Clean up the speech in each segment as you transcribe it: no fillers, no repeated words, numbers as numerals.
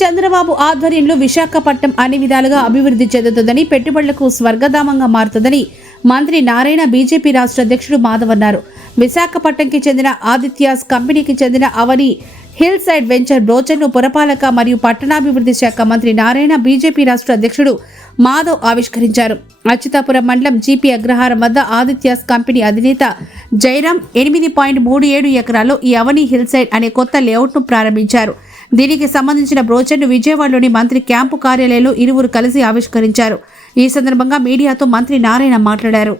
చంద్రబాబు ఆధ్వర్యంలో విశాఖపట్నం అన్ని విధాలుగా అభివృద్ధి చెందుతుందని, పెట్టుబడులకు స్వర్గధామంగా మారుతుందని మంత్రి నారాయణ బీజేపీ రాష్ట్ర అధ్యక్షుడు మాధవ్ అన్నారు. విశాఖపట్నంకి చెందిన ఆదిత్యాస్ కంపెనీకి చెందిన అవని హిల్ సైడ్ వెంచర్ బ్రోచర్ను పురపాలక మరియు పట్టణాభివృద్ధి శాఖ మంత్రి నారాయణ బీజేపీ రాష్ట్ర అధ్యక్షుడు మాధవ్ ఆవిష్కరించారు. అచ్యుతాపురం మండలం జీపీ అగ్రహారం వద్ద ఆదిత్యాస్ కంపెనీ అధినేత జైరాం 8.37 ఎకరాల్లో ఈ అవని హిల్ సైడ్ అనే కొత్త లేఅవుట్ను ప్రారంభించారు. దీనికి సంబంధించిన బ్రోచర్ను విజయవాడలోని మంత్రి క్యాంపు కార్యాలయంలో ఇరువురు కలిసి ఆవిష్కరించారు. ఈ సందర్భంగా మీడియాతో మంత్రి నారాయణ మాట్లాడారు.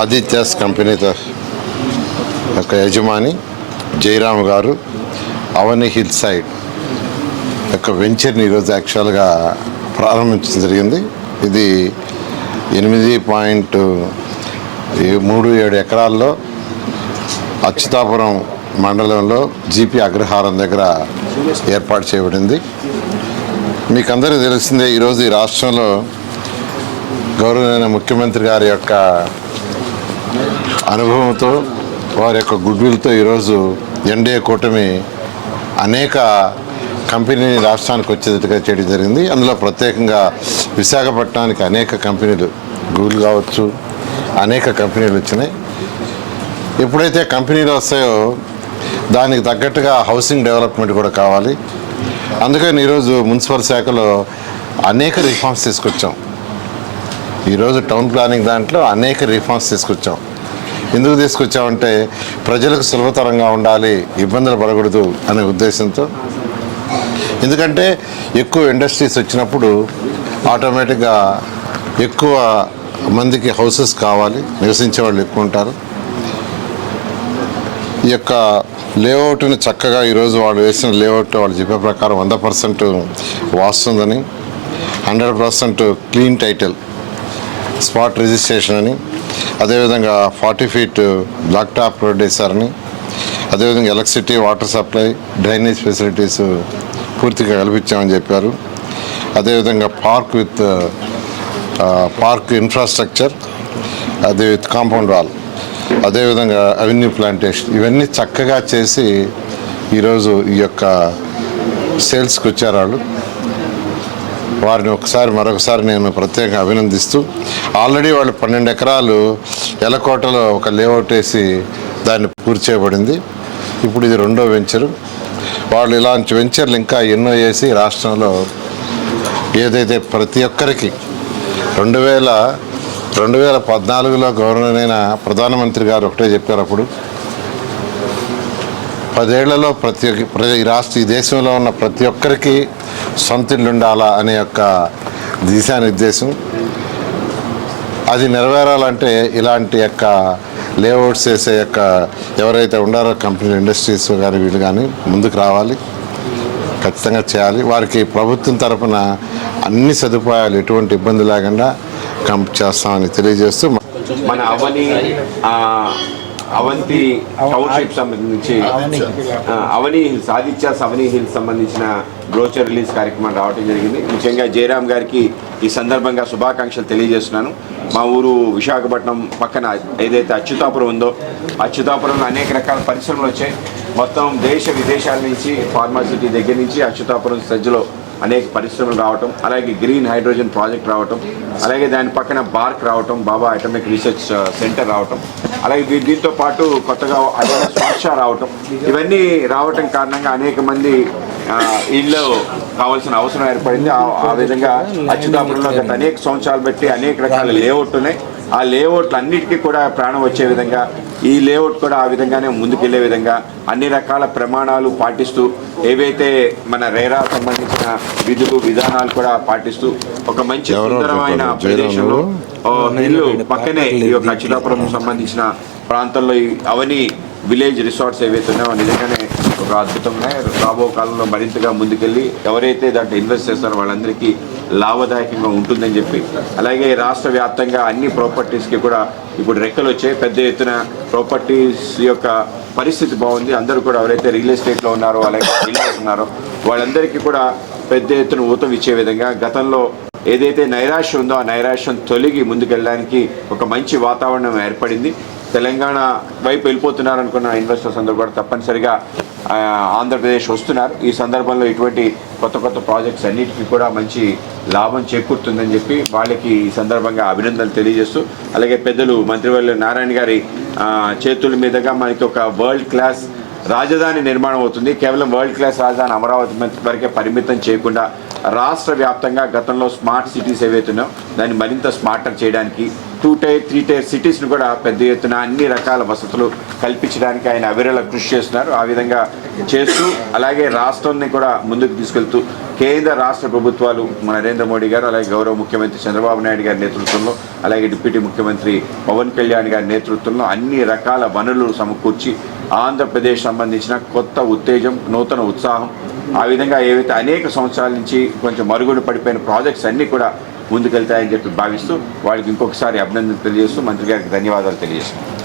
ఆదిత్యాస్ కంపెనీ యొక్క యజమాని జయరామ్ గారు అవని హిల్ సైడ్ యొక్క వెంచర్ని ఈరోజు యాక్చువల్గా ప్రారంభించడం జరిగింది. ఇది 8.37 ఎకరాల్లో అచ్యుతాపురం మండలంలో జీపీ అగ్రహారం దగ్గర ఏర్పాటు చేయబడింది. మీకు అందరికీ తెలిసిందే, ఈరోజు ఈ రాష్ట్రంలో గౌరవనీయ ముఖ్యమంత్రి గారి యొక్క అనుభవంతో, వారి యొక్క గుడ్విల్తో ఈరోజు ఎన్డీఏ కూటమి అనేక కంపెనీని రాష్ట్రానికి వచ్చేట్టుగా చేయడం జరిగింది. అందులో ప్రత్యేకంగా విశాఖపట్నానికి అనేక కంపెనీలు, గూగుల్ కావచ్చు, అనేక కంపెనీలు వచ్చినాయి. ఎప్పుడైతే కంపెనీలు వస్తాయో దానికి తగ్గట్టుగా హౌసింగ్ డెవలప్మెంట్ కూడా కావాలి. అందుకని ఈరోజు మున్సిపల్ శాఖలో అనేక రిఫార్మ్స్ తీసుకొచ్చాం. ఈరోజు టౌన్ ప్లానింగ్ దాంట్లో అనేక రిఫార్మ్స్ తీసుకొచ్చాం. ఎందుకు తీసుకొచ్చామంటే ప్రజలకు సులభతరంగా ఉండాలి, ఇబ్బందులు పడకూడదు అనే ఉద్దేశంతో. ఎందుకంటే ఎక్కువ ఇండస్ట్రీస్ వచ్చినప్పుడు ఆటోమేటిక్గా ఎక్కువ మందికి హౌసెస్ కావాలి, నివసించే వాళ్ళు ఎక్కువ ఉంటారు. ఈ యొక్క లేఅవుట్ని చక్కగా ఈరోజు వాళ్ళు వేసిన లేఅవుట్ వాళ్ళు చెప్పే ప్రకారం 100% వాస్తుందని, 100% క్లీన్ టైటిల్, స్పాట్ రిజిస్ట్రేషన్ అని, అదేవిధంగా 40 feet బ్లాక్ టాప్ రోడ్ వేశారని, అదేవిధంగా electricity, water supply, drainage facilities పూర్తిగా కల్పించామని చెప్పారు. అదేవిధంగా పార్క్ ఇన్ఫ్రాస్ట్రక్చర్, అది విత్ కాంపౌండ్ వాల్, అదేవిధంగా అవెన్యూ ప్లాంటేషన్, ఇవన్నీ చక్కగా చేసి ఈరోజు ఈ యొక్క సేల్స్కి వచ్చారు వాళ్ళు. వారిని మరొకసారి నేను ప్రత్యేకంగా అభినందిస్తూ, ఆల్రెడీ వాళ్ళు 12 ఎకరాలు ఎలకోటలో ఒక లేఅవుట్ వేసి దాన్ని పూర్తి చేయబడింది. ఇప్పుడు ఇది 2వ వెంచరు. వాళ్ళు ఇలాంటి వెంచర్లు ఇంకా ఎన్నో వేసి రాష్ట్రంలో ఏదైతే ప్రతి ఒక్కరికి 2014లో గవర్నర్ ప్రధానమంత్రి గారు ఒకటే చెప్పారు. అప్పుడు 10 ఏళ్లలో ఈ దేశంలో ఉన్న ప్రతి ఒక్కరికి సొంత ఇల్లు ఉండాలా అనే యొక్క దిశానిర్దేశం. అది నెరవేరాలంటే ఇలాంటి యొక్క లేఅవుట్స్ వేసే యొక్క ఎవరైతే ఉండారో కంపెనీ, ఇండస్ట్రీస్ కానీ వీళ్ళు కానీ ముందుకు రావాలి, ఖచ్చితంగా చేయాలి. వారికి ప్రభుత్వం తరఫున అన్ని సదుపాయాలు, ఎటువంటి ఇబ్బంది లేకుండా చేస్తామని తెలియజేస్తూ, మన అవంతి టౌన్షిప్ సంబంధించి అవని హిల్స్, ఆదిత్యాస్ అవని హిల్స్ సంబంధించిన బ్రోచర్ రిలీజ్ కార్యక్రమం రావడం జరిగింది. ముఖ్యంగా జయరామ్ గారికి ఈ సందర్భంగా శుభాకాంక్షలు తెలియజేస్తున్నాను. మా ఊరు విశాఖపట్నం పక్కన ఏదైతే అచ్యుతాపురం ఉందో, అచ్యుతాపురంలో అనేక రకాల పరిశ్రమలు వచ్చాయి. మొత్తం దేశ విదేశాల నుంచి, ఫార్మాసిటీ దగ్గర నుంచి అచ్యుతాపురం సజ్జలో అనేక పరిశ్రమలు రావటం, అలాగే గ్రీన్ హైడ్రోజన్ ప్రాజెక్ట్ రావటం, అలాగే దాని పక్కన బార్క్ రావటం, బాబా అటామిక్ రీసెర్చ్ సెంటర్ రావటం, అలాగే దీంతో పాటు కొత్తగా స్పర్శ రావటం, ఇవన్నీ రావటం కారణంగా అనేక మంది ఇళ్ళు కావాల్సిన అవసరం ఏర్పడింది. ఆ విధంగా అచ్యుతాపురంలో గత అనేక సంవత్సరాలు బట్టి అనేక రకాల లేఅవుట్ ఉన్నాయి. ఆ లేఅవుట్లు అన్నిటికీ కూడా ప్రాణం వచ్చే విధంగా ఈ లేఅవుట్ కూడా ఆ విధంగానే ముందుకెళ్లే విధంగా అన్ని రకాల ప్రమాణాలు పాటిస్తూ ఏవైతే మన రేరా సంబంధించిన విధులు విధానాలు కూడా పాటిస్తూ ఒక మంచి సుందరమైన ప్రదేశంలో ఇల్లు పక్కనే ఈ యొక్క అచ్యుతాపురం సంబంధించిన ప్రాంతంలో ఈ అవని విలేజ్ రిసార్ట్స్ ఏవైతే ఉన్నాయో నిజంగానే ఒక అద్భుతమైన రాబో కాలంలో మరింతగా ముందుకెళ్ళి ఎవరైతే దాంట్లో ఇన్వెస్ట్ చేస్తారో వాళ్ళందరికీ లాభదాయకంగా ఉంటుందని చెప్పి, అలాగే రాష్ట్ర వ్యాప్తంగా అన్ని ప్రాపర్టీస్కి కూడా ఇప్పుడు రెక్కలు వచ్చాయి. పెద్ద ఎత్తున ప్రాపర్టీస్ యొక్క పరిస్థితి బాగుంది. అందరూ కూడా ఎవరైతే రియల్ ఎస్టేట్లో ఉన్నారో అలాగే బిల్డర్స్ ఉన్నారో వాళ్ళందరికీ కూడా పెద్ద ఎత్తున ఊతం ఇచ్చే విధంగా గతంలో ఏదైతే నైరాశ్యం ఉందో ఆ నైరాశ్యం తొలగి ముందుకెళ్ళడానికి ఒక మంచి వాతావరణం ఏర్పడింది. తెలంగాణ వైపు వెళ్ళిపోతున్నారు అనుకున్న ఇన్వెస్టర్స్ అందరూ కూడా తప్పనిసరిగా ఆంధ్రప్రదేశ్ వస్తున్నారు. ఈ సందర్భంలో ఇటువంటి కొత్త కొత్త ప్రాజెక్ట్స్ అన్నిటికీ కూడా మంచి లాభం చేకూరుతుందని చెప్పి వాళ్ళకి ఈ సందర్భంగా అభినందనలు తెలియజేస్తూ, అలాగే పెద్దలు మంత్రివర్యులు నారాయణ గారి చేతుల మీదుగా మనకి ఒక వరల్డ్ క్లాస్ రాజధాని నిర్మాణం అవుతుంది. కేవలం వరల్డ్ క్లాస్ రాజధాని అమరావతి వరకే పరిమితం చేయకుండా రాష్ట్ర వ్యాప్తంగా గతంలో స్మార్ట్ సిటీస్ ఏవైతున్నాయో దాన్ని మరింత స్మార్టర్ చేయడానికి 2 టైర్ 3 టైర్ సిటీస్ను కూడా పెద్ద ఎత్తున అన్ని రకాల వసతులు కల్పించడానికి ఆయన అవిరళ కృషి చేస్తున్నారు. ఆ విధంగా చేస్తూ అలాగే రాష్ట్రాన్ని కూడా ముందుకు తీసుకెళ్తూ కేంద్ర రాష్ట్ర ప్రభుత్వాలు నరేంద్ర మోడీ గారు అలాగే గౌరవ ముఖ్యమంత్రి చంద్రబాబు నాయుడు గారి నేతృత్వంలో అలాగే డిప్యూటీ ముఖ్యమంత్రి పవన్ కళ్యాణ్ గారి నేతృత్వంలో అన్ని రకాల వనరులు సమకూర్చి ఆంధ్రప్రదేశ్ సంబంధించిన కొత్త ఉత్తేజం నూతన ఉత్సాహం ఆ విధంగా ఏవైతే అనేక సంవత్సరాల నుంచి కొంచెం మరుగున పడిపోయిన ప్రాజెక్ట్స్ అన్నీ కూడా ముందుకెళ్తాయని చెప్పి భావిస్తూ వాళ్ళకి ఇంకొకసారి అభినందనలు తెలియజేస్తూ మంత్రి గారికి ధన్యవాదాలు తెలియజేస్తున్నాను.